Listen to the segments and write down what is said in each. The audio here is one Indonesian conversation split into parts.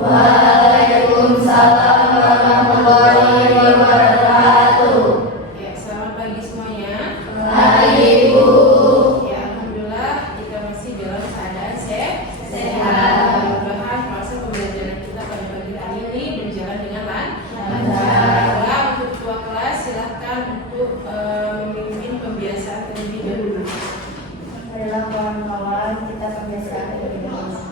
Waalaikumsalam warahmatullahi wabarakatuh. Ya, selamat pagi semuanya. Pagi, Bu. Ya, alhamdulillah kita masih dalam keadaan sehat. Mudah-mudahan proses pembelajaran kita pada pagi hari ini berjalan dengan lancar. Untuk ketua kelas silahkan untuk memimpin pembiasaan terlebih dahulu. Marilah kawan-kawan kita kebiasaan terlebih dahulu.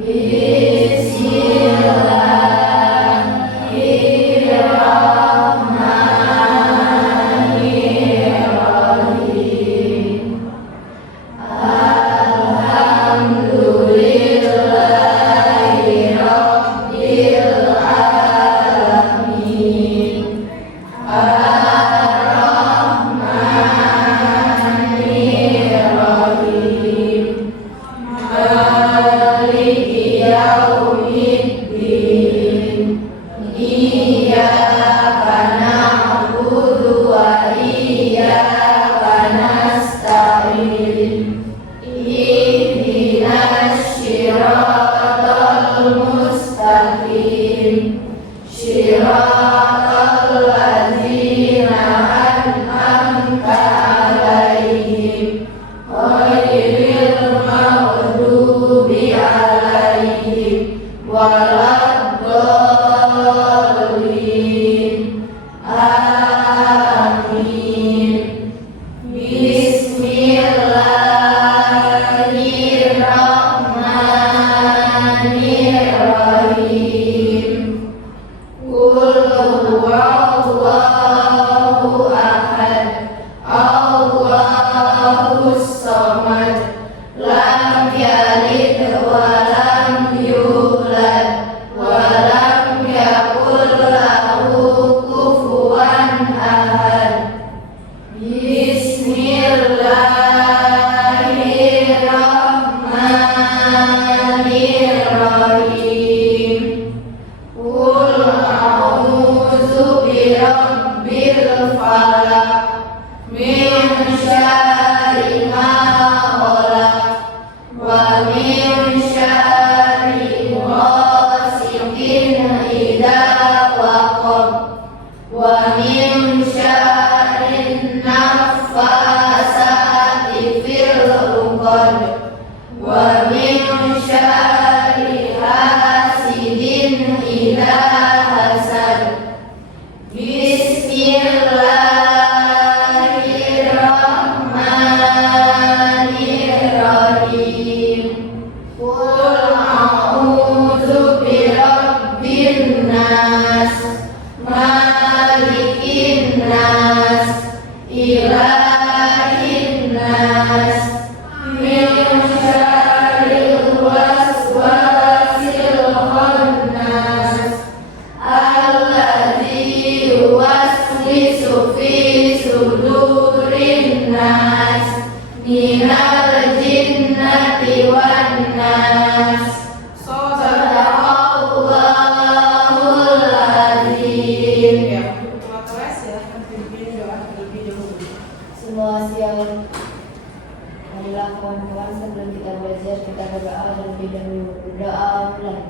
Bismillahirrahmanirrahim. Alhamdulillahi Rabbil Alamin. Ar-Rahmanirrahim. Maliki yaumiddin. Iyyaka na'budu wa iyyaka nasta'in. Ihdinas siratal mustaqim. Siratal ladzina an'amta 'alaihim ghairil maghdubi 'alaihim waladdallin. Amin. Bismillahirrahmanirrahim. Qul huwallahu ahad, Allahus samad, lam yalid wa lam yulad wa lam yakul lahu kufuwan ahad. Bismillahirrahmanirrahim. Qul a'udzu birabbil falaq min syarri ma khalaq wa min syarri ghasiqin idza waqab wa min syarri naffasati fil 'uqad wa min syarri hasidin idza hasad. Bismillahirrahmanirrahim. Qul a'udzu birabbin nas, malikin nas, ilahin nas, min syarril waswasil khannas, alladzi yuwaswisu fi sudurin nas, minal jinnati wan nas. Sadaqallahul azim. Ya, untuk ketua kelas silahkan pimpin doa terlebih dahulu. Semua siang. Marilah kawan-kawan sebelum kita belajar kita berdoa terlebih dahulu. Berdoa mulai.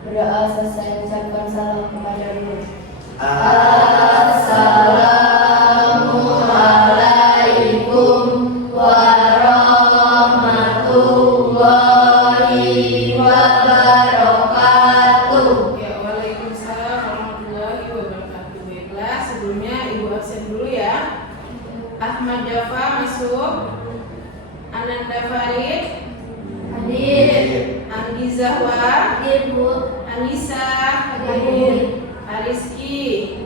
Berdoa selesai ucapkan salam kepada dulu. Assalamualaikum warahmatullahi wabarakatuh. Ya, waalaikumsalam warahmatullahi wabarakatuh. Baiklah, sebelumnya ibu absen dulu ya. Ahmad Dafa masuk. Ananda Farid Hadir. Andi Zahwa, Hadir, Bu. Anissa, Hadir. Ariski,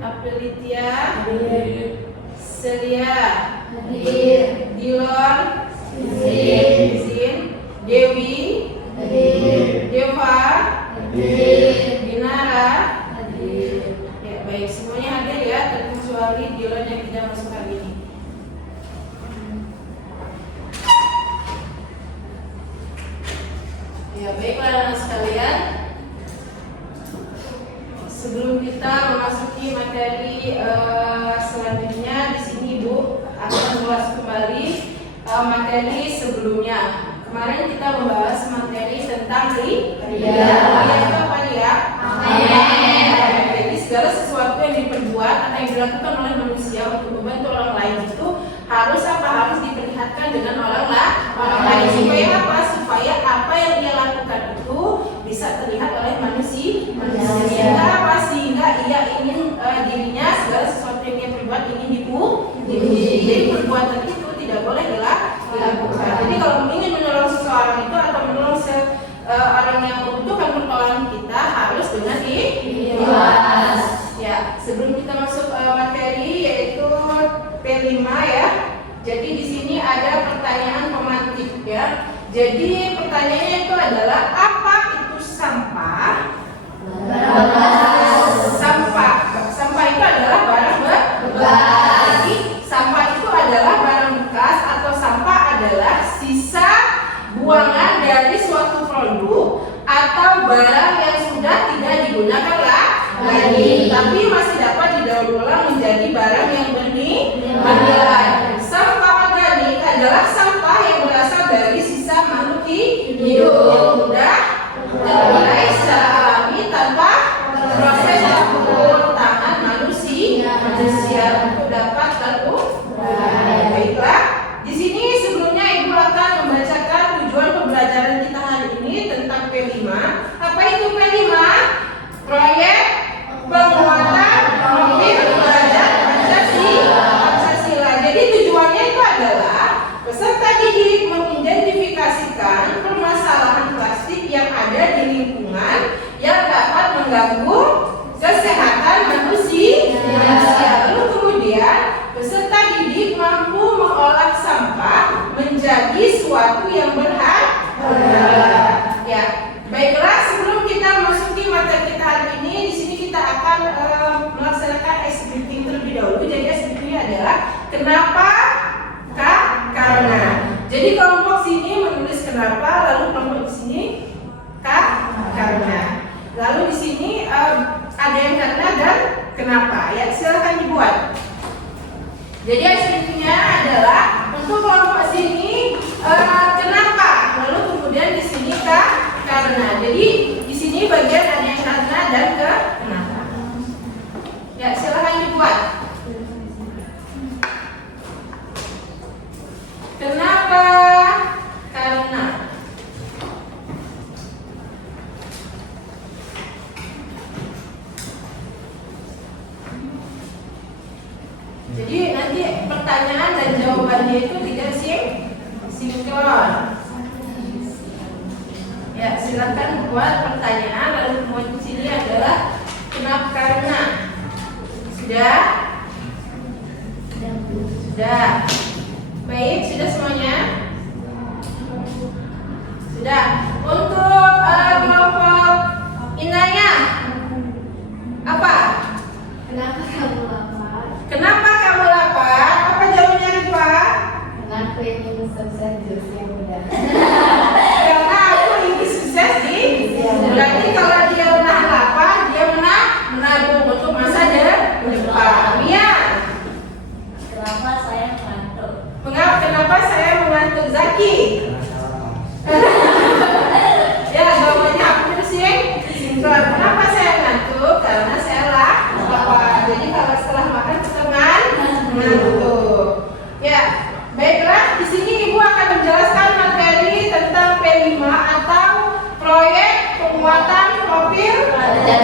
Apelitia, Hadir. Celia, Hadir. Dilor, Izin. Izin, Dewi, Hadir. Deva, Hadir. Dinara. Hadir. Ya, baik, semuanya hadir ya, terkecuali Dilor yang tidak masuk hari ini. Ya, baiklah anak sekalian. Sebelum kita memasuki materi selanjutnya mengulas kembali materi sebelumnya. Kemarin kita membahas materi tentang ria. Ria itu apa ya? Jadi segala sesuatu yang diperbuat atau yang dilakukan oleh manusia untuk membantu orang lain itu harus apa? Harus diperlihatkan dengan orang lain. Supaya apa? Supaya apa yang dia lakukan itu bisa terlihat oleh manusia. Sehingga apa? Sehingga ia ingin dirinya segala sesuatu yang dia perbuat ingin dipuji. Jadi perbuatan itu tidak boleh dilakukan. Jadi kalau ingin menolong seseorang itu atau menolong orang yang membutuhkan pertolongan kita harus dengan ikhlas. Ya, sebelum kita masuk materi yaitu P5 ya. Jadi di sini ada pertanyaan pemantik ya. Jadi pertanyaannya itu adalah apa itu sampah? Sampah itu adalah barang bekas. Jadi sampah itu adalah barang bekas atau sampah adalah sisa buangan dari suatu produk atau barang yang sudah tidak digunakan lagi, tapi masih dapat didaur ulang menjadi barang yang bernilai. Sampah organik adalah sampah yang berasal dari sisa makhluk hidup yang sudah terurai secara alami tanpa proses campur tangan manusia untuk dapat terurai. Baiklah, di sini sebelumnya Ibu akan membacakan tujuan pembelajaran kita hari ini tentang P5. Apa itu P5? Proyek penguatan profil belajar Pancasila. Jadi tujuannya itu adalah peserta didik mengidentifikasikan permasalahan plastik yang ada di lingkungan yang dapat mengganggu kesehatan manusia. Lalu kemudian peserta didik mampu mengolah sampah menjadi suatu yang berharga. Ya, baiklah, sebelum kita masuki materi kita hari ini, di sini kita akan melaksanakan ice breathing terlebih dahulu. Jadi ice breathing adalah kenapa, karena. Jadi kelompok sini menulis kenapa, lalu kelompok di sini karena. Lalu di sini ada yang karena dan kenapa. Ya, silakan dibuat. Jadi hasilnya adalah untuk kelompok sini kenapa, lalu kemudian di sini karena. Jadi di sini bagian ada yang karena dan kenapa. Ya, silakan dibuat. Kenapa, karena. Jadi nanti pertanyaan dan jawabannya itu tidak sinkron. Ya, silakan buat pertanyaan lalu kemudian di sini adalah kenapa, karena. Sudah? Baik, sudah semuanya? Sudah. Untuk kelompok Inayah, apa? Kenapa kamu lapar? Kenapa kamu lapar? Apa jawabannya, Rifa? Karena aku ingin sukses di usia muda. Karena aku ingin sukses di. Berarti kalau dia menahan lapar, dia menabung untuk masa depan. Iya. Kenapa saya ngantuk? Kenapa saya mengantuk, Zaki? Ya, jawabannya aku sinkron. Kenapa saya ngantuk? Karena saya lapar. Jadi kalau setelah makan kita ngantuk. Ya, baiklah. Di sini Ibu akan menjelaskan materi tentang P5 atau proyek penguatan profil belajar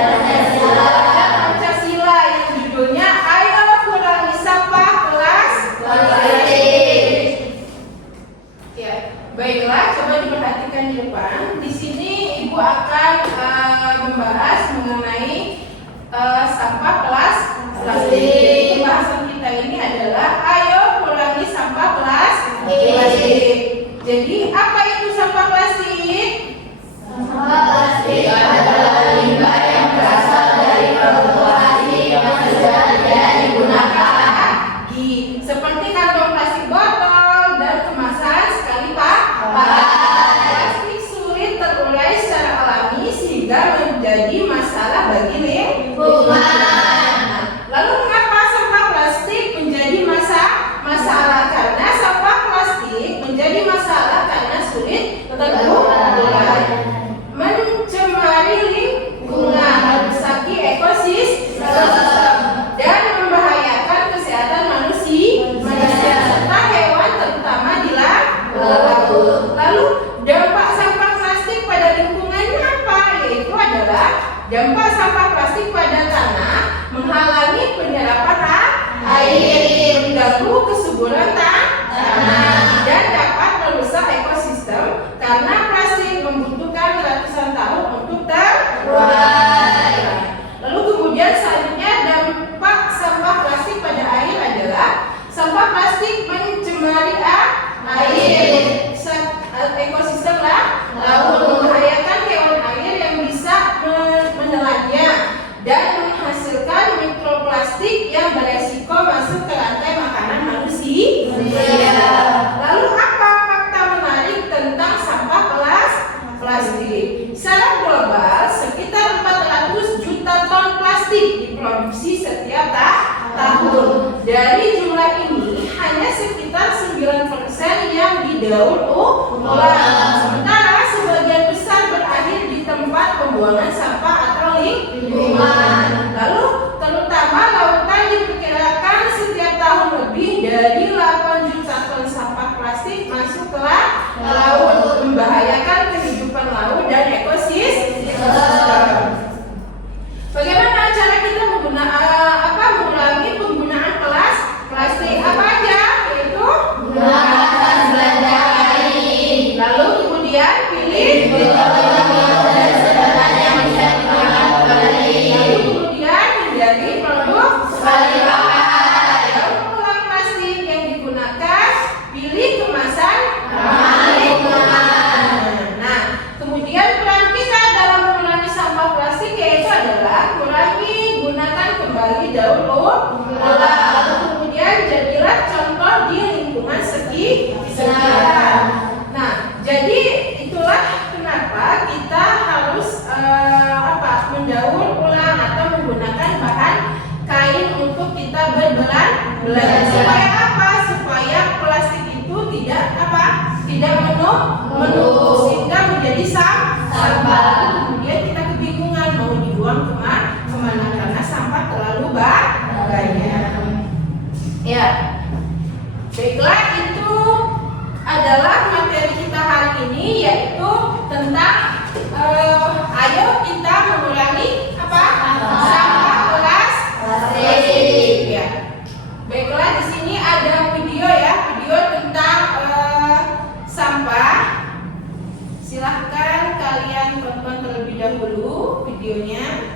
Pancasila yang judulnya Ayo Kurangi Sampah Kelas Plastik. Ya, baiklah. Coba diperhatikan di depan. Di sini Ibu akan membahas mengenai sampah plastik. Pembahasan kita ini adalah ayo kurangi sampah plastik. Jadi apa itu sampah plastik? Sampah plastik adalah limbah yang berasal dari produk plastik yang sudah tidak digunakan lagi, seperti kantong plastik botol dan kemasan sekali pakai. Plastik sulit terurai secara alami sehingga menjadi masalah bagi lingkungan. Lalu mengapa sampah plastik menjadi masalah? Karena kesuburan tanah dan dapat merusak ekosistem karena plastik membutuhkan ratusan tahun untuk terurai. Lalu kemudian selanjutnya dampak sampah plastik pada air adalah sampah plastik mencemari air, ekosistem laut, membahayakan hewan air yang bisa menelannya dan menghasilkan mikroplastik yang beresiko masuk ke rantai makanan manusia. Lalu apa fakta menarik tentang sampah plastik? Secara global sekitar 400 juta ton plastik diproduksi setiap tahun. Dari jumlah ini hanya sekitar 9% yang didaur ulang. Sementara sebagian besar berakhir di tempat pembuangan sampah atau lingkungan. Lalu terutama lautan diperkirakan setiap tahun lebih dari 8 juta ton sampah plastik masuk ke laut, membahayakan kehidupan laut dan ekosistem. Bagaimana cara kita mengurangi penggunaan plastik? Apa aja? Yaitu Gunakan belanja kain. lalu kemudian pilih dan sederhana yang bisa digunakan kembali. lalu kemudian hindari produk Sekali pakai. daur ulang plastik yang digunakan, pilih kemasan Ramah lingkungan. Nah, kemudian peran kita dalam mengurangi sampah plastik yaitu adalah kurangi, gunakan kembali, daur ulang. Lalu kemudian jadilah contoh di lingkungan sekitar. Nah, jadi itulah kenapa kita harus mendaur ulang atau menggunakan bahan kain untuk kita berbelanja. Supaya apa? Supaya plastik itu tidak menumpuk sehingga menjadi sampah. Kemudian kita kebingungan mau dibuang kemana karena sampah terlalu banyak. Ya, baiklah, itu adalah materi kita hari ini, yaitu tentang ayo kita mengurangi sampah plastik. Ya. Baiklah, di sini ada video tentang sampah. Silahkan kalian tonton terlebih dahulu videonya.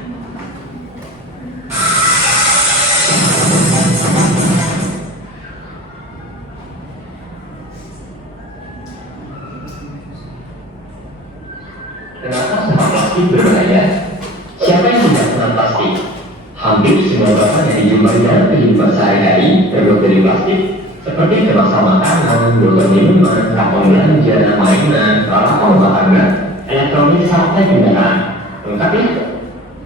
Kenapa sampah plastik berbahaya? Siapa yang tidak kenal plastik? Hampir semua bahan yang dijumpai dalam kehidupan sehari-hari terbuat dari plastik, seperti kemasan makanan, botol minuman, kantong belanja, mainan, peralatan rumah tangga, elektronik sampai kendaraan. Lengkap ya?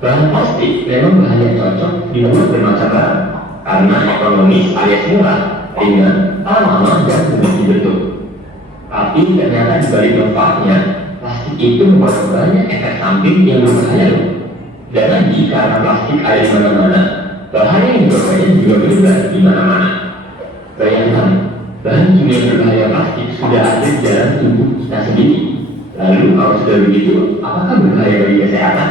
Bahan plastik memang bahan yang cocok dibuat bermacam barang karena ekonomis alias murah, ringan, tahan lama dan mudah dibentuk. Tapi ternyata di balik manfaatnya, plastik itu membawa banyak efek samping yang berbahaya loh. Dan lagi karena plastik ada di mana-mana, bahaya yang berbahaya juga berubah di mana-mana. Bayangkan, bahan kimia berbahaya plastik sudah ada di dalam tubuh kita sendiri. Lalu kalau sudah begitu, apakah berbahaya bagi kesehatan?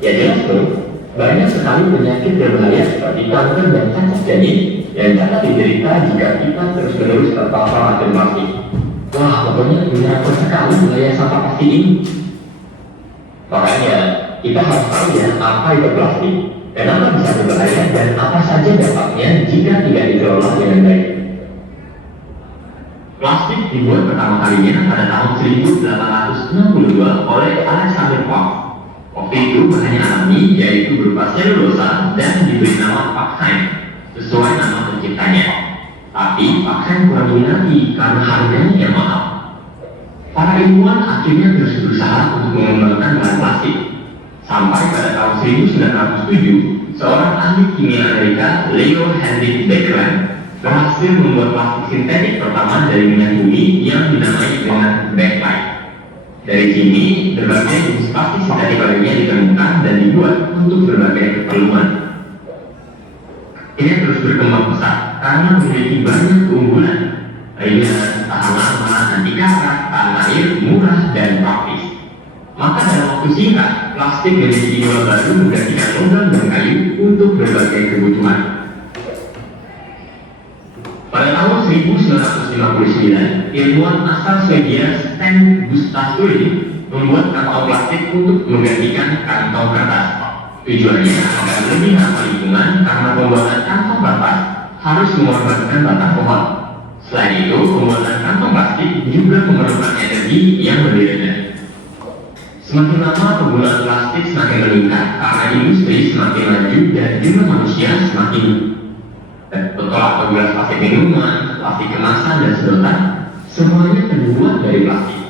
Ya jelas dong. Banyak sekali penyakit berbahaya seperti kanker dan cacat janin yang dapat diderita jika kita terus-menerus terpapar racun plastik. Wah, pokoknya menyenangkan sekali bahaya sampah plastik ini. Makanya, kita harus tahu ya apa itu plastik, kenapa bisa berbahaya, dan apa saja dampaknya jika tidak dikelola dengan baik. Plastik dibuat pertama kalinya pada tahun 1862 oleh Alexander Pope. Waktu itu bahannya alami, yaitu berupa selulosa dan diberi nama paksain sesuai nama penciptanya. Tapi paksain kurang diminati karena harganya yang mahal. Para ilmuwan akhirnya terus berusaha untuk mengembangkan bahan plastik. Sampai pada tahun 1907, seorang ahli kimia Amerika, Leo Henry Beckland, berhasil membuat plastik sintetik pertama dari minyak bumi yang dinamai dengan backlight. Dari sini, berbagai jenis plastik sintetik lainnya ditemukan dan dibuat untuk berbagai keperluan. Ini terus berkembang pesat karena memiliki banyak keunggulan, ringan, tahan lama, anti karat, tahan air, murah, dan praktis. Maka dalam waktu singkat, plastik menjadi idola baru menggantikan logam dan kayu untuk berbagai kebutuhan. Pada tahun 1959, ilmuwan asal Swedia Sten Gustafsson membuat kantong plastik untuk menggantikan kantong kertas. Tujuannya agar lebih ramah lingkungan karena pembuatan kantong kertas harus mengorbankan batang pohon. Selain itu, pembuatan kantong plastik juga memerlukan energi yang lebih rendah. Semakin lama penggunaan plastik semakin meningkat karena industri semakin maju dan jumlah manusia semakin botol atau gelas plastik minuman, plastik kemasan dan sedotan semuanya terbuat dari plastik.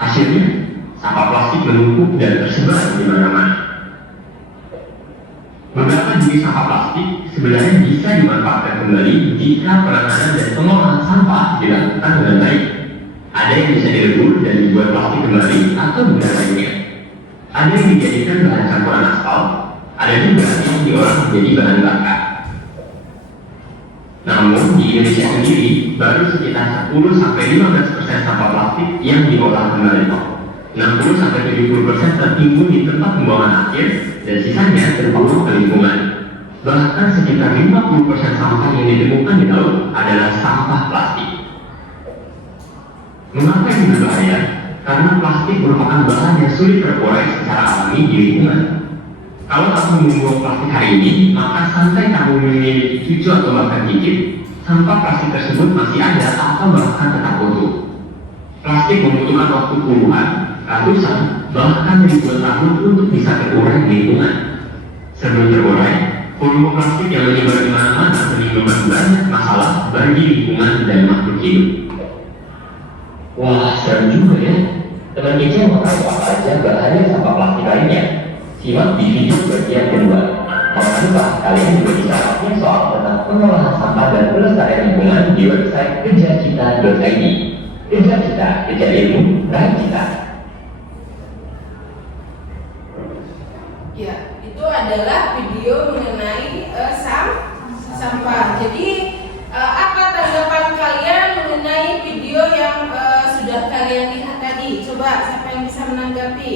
Hasilnya, sampah plastik menumpuk dan tersebar di mana-mana. Beberapa jenis sampah plastik sebenarnya bisa dimanfaatkan kembali jika penanganan dan pengolahan sampah dilakukan dengan baik. Ada yang bisa direbus dan dibuat plastik kembali atau benda lainnya. Ada yang dijadikan bahan campuran aspal, ada juga yang diolah menjadi bahan bakar. Namun di Indonesia sendiri baru sekitar 10-15% sampah plastik yang diolah kembali. 60-70% tertimbun di tempat pembuangan akhir dan sisanya terbuang ke lingkungan. Bahkan sekitar 50% sampah yang ditemukan di laut adalah sampah plastik. Mengapa ini berbahaya? Karena plastik merupakan bahan yang sulit terurai secara alami di lingkungan. Kalau kamu membuang plastik hari ini, maka sampai kamu memiliki cucu atau bahkan cicit, sampah plastik tersebut masih ada atau bahkan tetap utuh. Plastik membutuhkan waktu puluhan, ratusan, bahkan ribuan tahun untuk bisa terurai di lingkungan. Sebelum terurai, volume plastik yang menyebar di mana-mana menimbulkan banyak masalah bagi lingkungan dan makhluk hidup. Wah, serem juga ya. Teman Ica mau tahu apa aja bahaya sampah plastik lainnya? Simak di video bagian kedua. Jangan lupa kalian juga bisa update soal tentang pengolahan sampah dan pelestarian lingkungan di website kejarcita.id. Kejar Cita, kejar ilmu, raih cita. Ya, itu adalah video mengenai sampah. Jadi apa tanggapan kalian mengenai video yang sudah kalian lihat tadi? Coba siapa yang bisa menanggapi?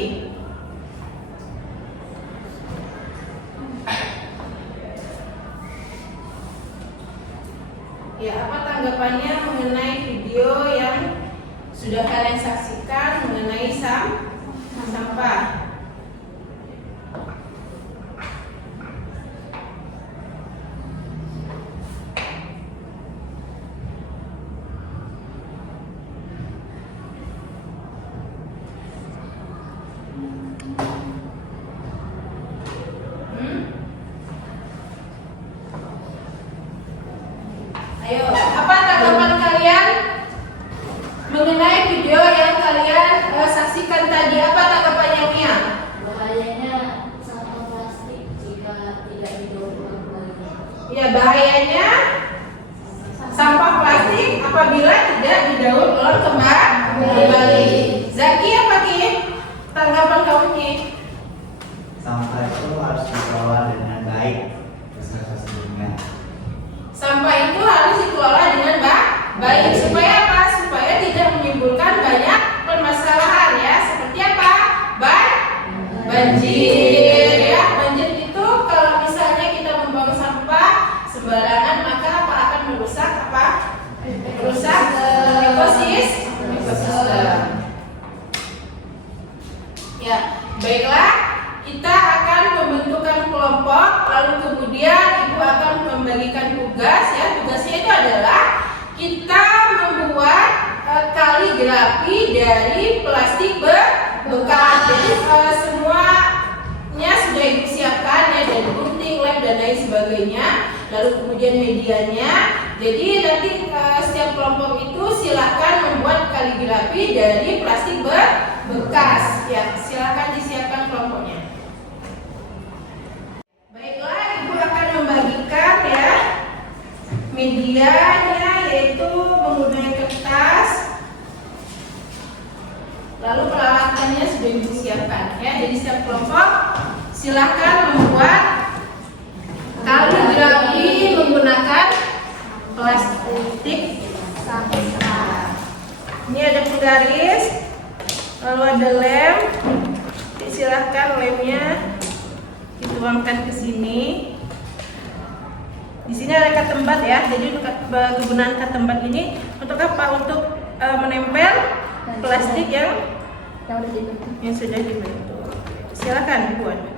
Ya, apa tanggapannya mengenai video yang sudah kalian saksikan mengenai sampah? Ayo, apa tanggapan kalian mengenai video yang kalian saksikan tadi? Apa tanggapannya, Mia? Bahayanya sampah plastik jika tidak didaur ulang kembali. Ya, bahayanya sampah plastik apabila tidak didaur ulang kembali. Zaki, apa Ki? Tanggapan kamu, Ki? Sampah itu harus dikelola dengan baik beserta sebelumnya. Sampah itu harus dikelola dengan baik supaya apa? Supaya tidak menimbulkan banyak permasalahan ya. Seperti apa? Banjir ya. Banjir itu kalau misalnya kita membuang sampah sembarangan maka apa akan merusak apa? Merusak ekosistem. Ya, baiklah. Kita akan membentukkan kelompok, lalu kemudian Ibu akan membagikan tugas ya. Tugasnya itu adalah kita membuat kaligrafi dari plastik bekas. Jadi semuanya sudah Ibu siapkan ya, dari gunting, lem dan lain sebagainya. Lalu kemudian medianya. Jadi nanti setiap kelompok itu silakan membuat kaligrafi dari plastik bekas. Ya, silakan disiapkan kelompoknya. Baiklah, Ibu akan membagikan ya medianya, yaitu menggunakan kertas. Lalu peralatannya sudah Ibu siapkan ya. Jadi setiap kelompok silahkan membuat kaligrafi menggunakan plastik sampah. Ini ada penggaris, lalu ada lem. Silahkan lemnya dituangkan ke sini. Di sini ada katembat ya. Jadi kegunaan katembat ini untuk apa? Untuk menempel plastik yang sudah dibentuk. Silakan dibuat.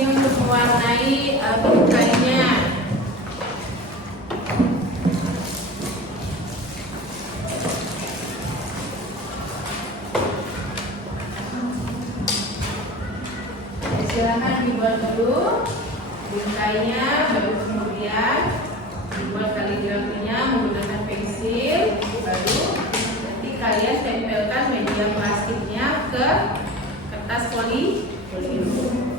Ini untuk mewarnai bentuk kainnya. Silakan dibuat dulu bentuk kainnya, baru kemudian dibuat kaligrafinya menggunakan pensil, baru nanti kalian tempelkan media plastiknya ke kertas poliuretano.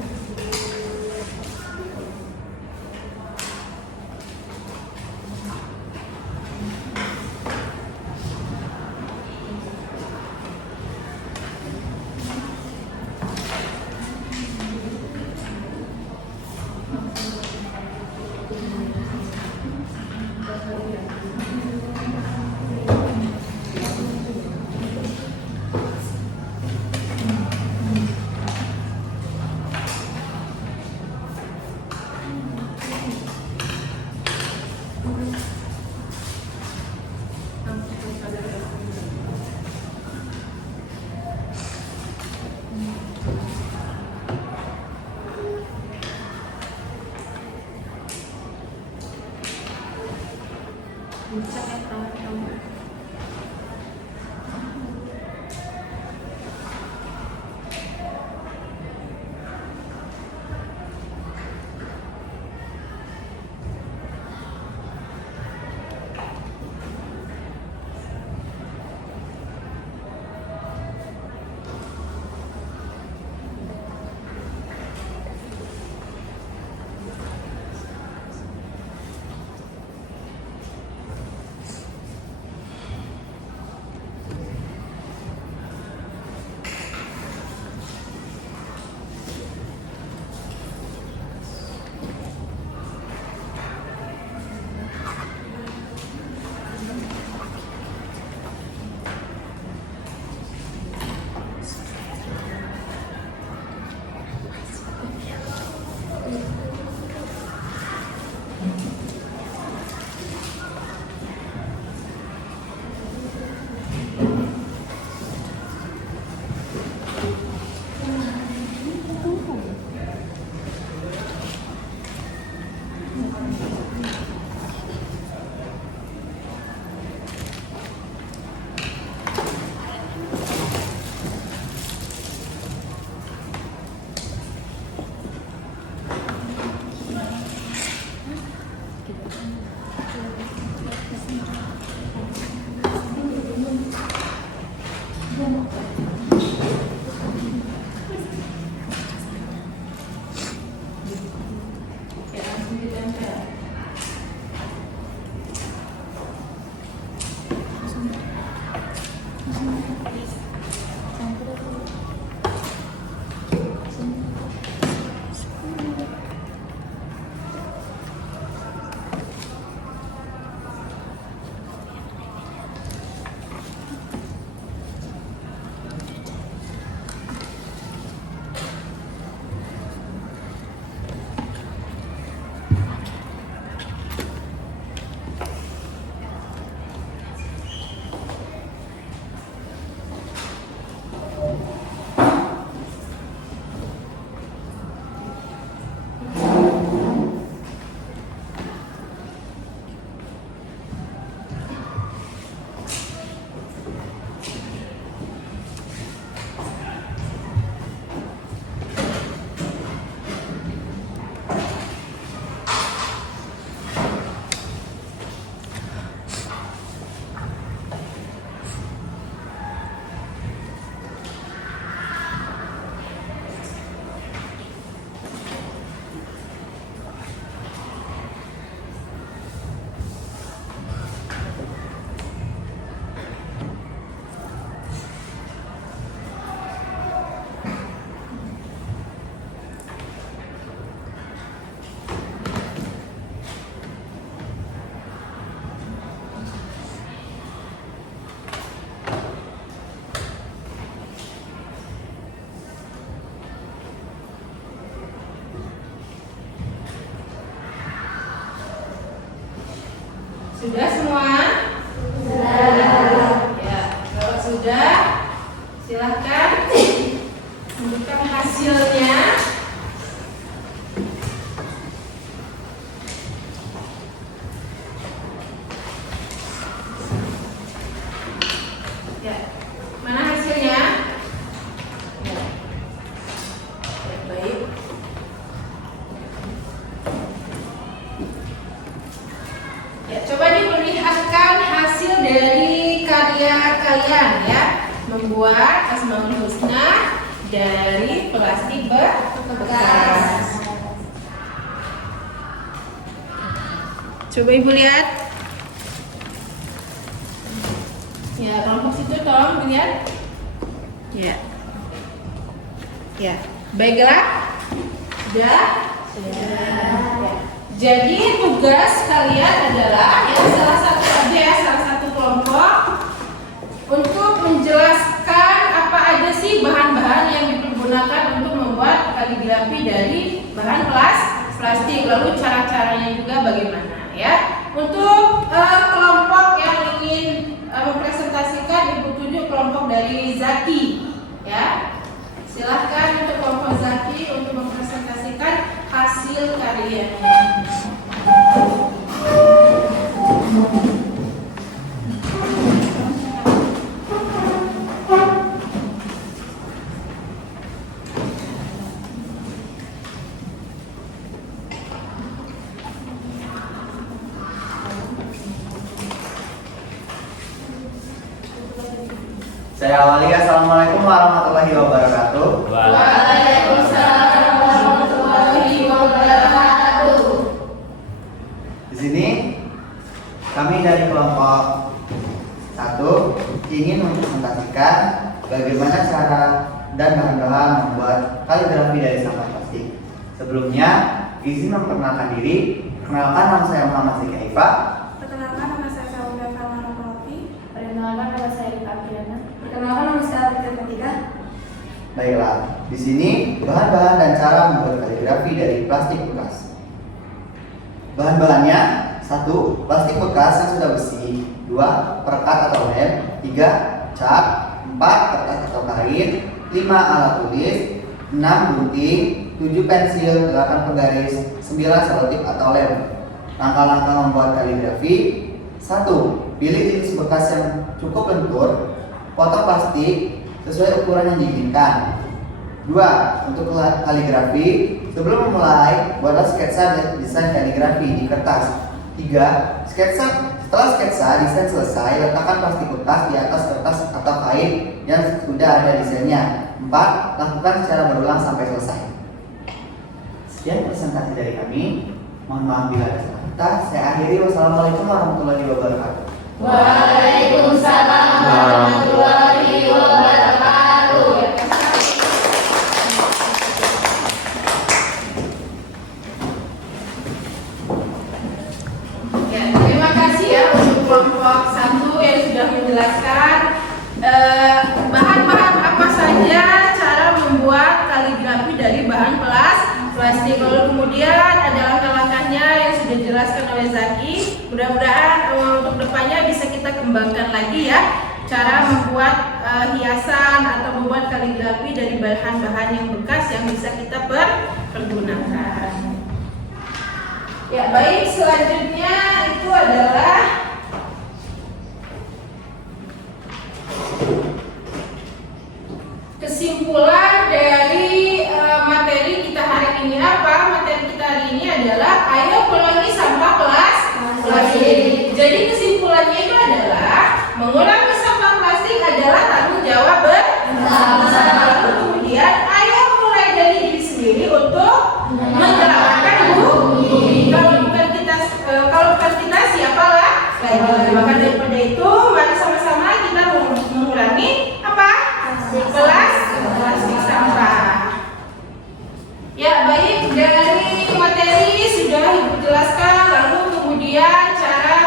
Sudah semua? Ya, kalau sudah, silahkan tunjukkan hasilnya. Ya, mana hasilnya? Ya, baik. Ya, coba diperlihatkan hasil dari karya kalian ya, membuat Asmaul Husna dari plastik bekas. Coba Ibu lihat. Ya, kelompok situ tolong dilihat. Ya. Ya, baiklah. Sudah? Ya. Jadi tugas kalian adalah ya salah satu kelompok untuk menjelaskan apa aja sih bahan-bahan yang dipergunakan untuk membuat kaligrafi dari bahan plastik, lalu cara-caranya juga bagaimana ya. Untuk kelompok yang ingin mempresentasikan, Ibu tunjuk kelompok dari Zaki ya. Silahkan untuk kelompok Zaki untuk mempresentasikan hasil karyanya. Saya awali. Assalamualaikum warahmatullahi wabarakatuh. Waalaikumsalam warahmatullahi wabarakatuh. Di sini kami dari kelompok 1 ingin mempresentasikan bagaimana cara dan bahan-bahan membuat kaligrafi dari sampah plastik. Sebelumnya, izin memperkenalkan diri. Perkenalkan, nama saya Muhammad Zeki Aifa. Perkenalkan, nama saya Sauda Farmana Palopi. Perkenalkan, nama saya Rita Kirana. Perkenalkan, nama saya Rita Ketiga. Baiklah, di sini bahan-bahan dan cara membuat kaligrafi dari plastik bekas. Bahan-bahannya: 1. Plastik bekas yang sudah besi. 2. Perekat atau lem. 3. Cat. 4. Kertas atau kain. 5. Alat tulis. 6. Gunting. 7. Pensil. 8. Penggaris. 9. Selotip atau lem. Langkah-langkah membuat kaligrafi: 1. Pilih jenis bekas yang cukup lentur. Potong plastik sesuai ukuran yang diinginkan. 2. Untuk kaligrafi, sebelum memulai, buatlah sketsa desain kaligrafi di kertas. 3. Setelah sketsa desain selesai, letakkan plastik bekas di atas kertas atau kain yang sudah ada desainnya. 4. Lakukan secara berulang sampai selesai. Sekian presentasi dari kami. Mohon maaf bila ada salah kata. Saya akhiri. Wassalamualaikum warahmatullahi wabarakatuh. Waalaikumsalam warahmatullahi wabarakatuh. Ya, terima kasih ya untuk kelompok 1 yang sudah menjelaskan bahan-bahan apa saja cara membuat kaligrafi dari bahan plastik. Lalu kemudian ada langkah-langkahnya yang sudah dijelaskan oleh Zaki. Mudah-mudahan untuk depannya bisa kita kembangkan lagi ya, cara membuat hiasan atau membuat kaligrafi dari bahan-bahan yang bekas yang bisa kita pergunakan. Ya, baik, selanjutnya itu adalah kesimpulan dari materi kita hari ini. Apa materi kita hari ini adalah ayo kurangi sampah plastik. Jadi kesimpulannya itu adalah mengurangi sampah plastik adalah tanggung jawab bersama. Lalu kemudian ayo mulai dari diri sendiri untuk menyelamatkan bumi. Kalau bukan kita siapalah lagi. Maka daripada itu, mari sama-sama kita mengurangi apa? Plastik sampah. Ya, baik, dari materi sudah Ibu jelaskan, lalu kemudian cara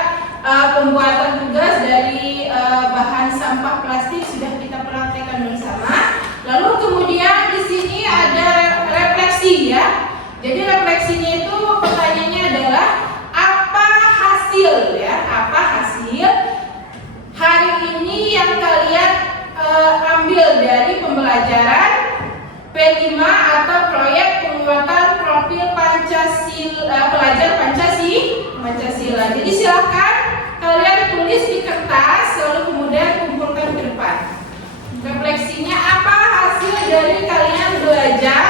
pembuatan tugas dari bahan sampah plastik sudah kita praktekkan bersama. Lalu kemudian di sini ada refleksi ya. Jadi refleksinya itu pertanyaannya adalah apa hasil hasil ya. Apa hasil hari ini yang kalian ambil dari pembelajaran P5 atau proyek penguatan profil Pancasila, pelajar Pancasila. Jadi silakan kalian tulis di kertas lalu kemudian kumpulkan ke depan. Refleksinya apa hasil dari kalian belajar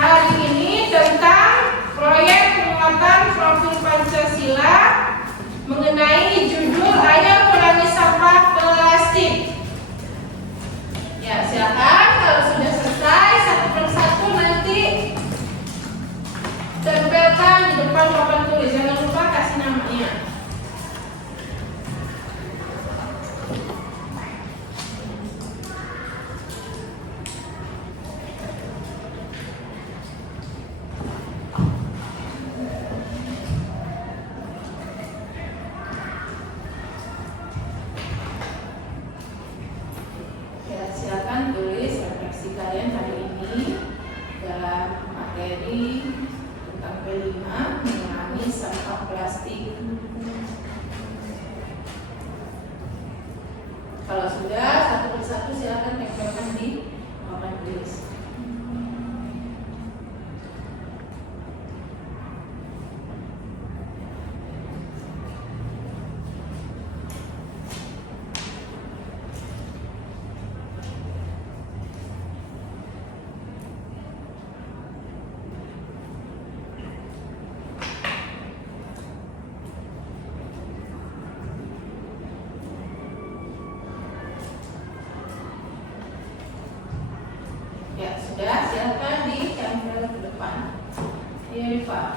hari ini tentang proyek penguatan profil Pancasila mengenai judul Ayo Kurangi Sampah Plastik. Ya, silakan kalau sudah selesai satu persatu nanti tempelkan di depan papan tulis. Jangan lupa kasih namanya. Ya, silakan tulis refleksi kalian hari ini dalam materi tentang P5 mengurangi sampah plastik. Kalau sudah satu persatu silakan tempelkan di papan tulis. Ya, sudah, silakan ditempel ke depan. Ya, Rifa.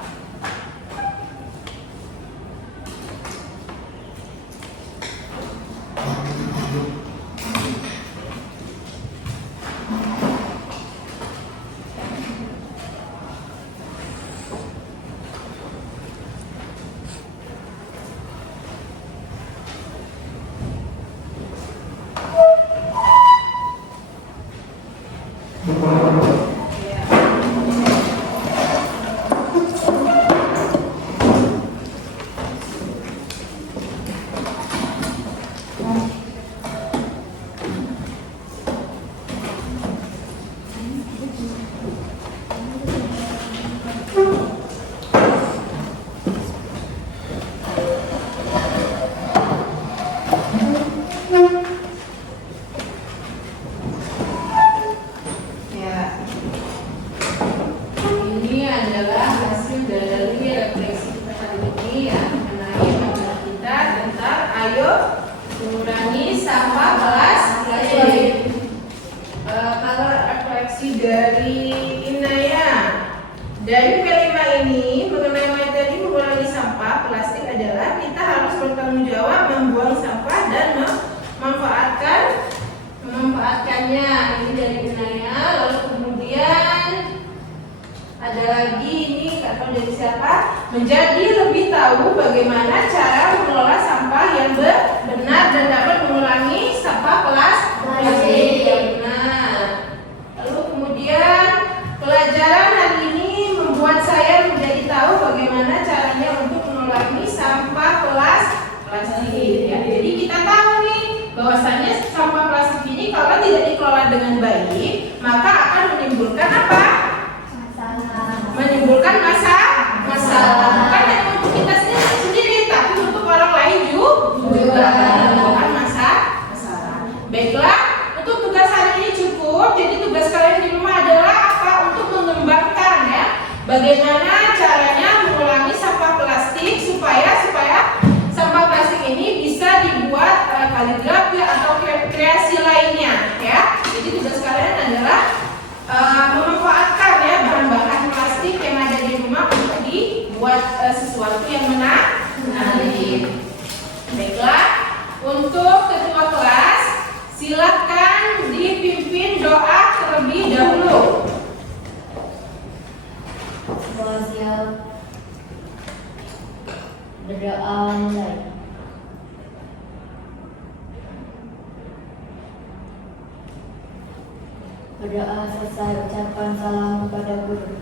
Ya, ini adalah hasil dari refleksi kita hari ini ya mengenai materi kita tentang ayo mengurangi sampah plastik. Kalau refleksi dari Inaya dari P5 ini mengenai materi mengurangi sampah plastik adalah kita harus bertanggung jawab membuang sampah dan memanfaatkannya. Ini dari Inaya. Lalu kemudian ada lagi ini atau dari siapa? Menjadi lebih tahu bagaimana cara mengelola sampah yang benar dan dapat mengurangi sampah plastik. Nah, lalu kemudian pelajaran hari ini membuat saya menjadi tahu bagaimana caranya untuk mengurangi sampah plastik. Ya, jadi kita tahu nih bahwasanya sampah plastik ini kalau tidak dikelola dengan baik maka akan menimbulkan apa? Menimbulkan masalah bukan hanya untuk kita sendiri tapi untuk orang lain juga menimbulkan masalah. Baiklah, untuk tugas hari ini cukup. Jadi tugas kalian di rumah adalah apa? Untuk mengembangkan ya bagaimana caranya mengurangi sampah plastik supaya sampah plastik ini bisa dibuat kaligrafi atau kreasi lainnya ya. Jadi tugas kalian adalah memanfaatkan ya bahan-bahan plastik yang ada di rumah untuk dibuat sesuatu yang menarik. Baiklah, untuk ketua kelas silakan dipimpin doa terlebih dahulu. Semua siap. Berdoa mulai. Berdoa selesai, ucapkan salam kepada guru.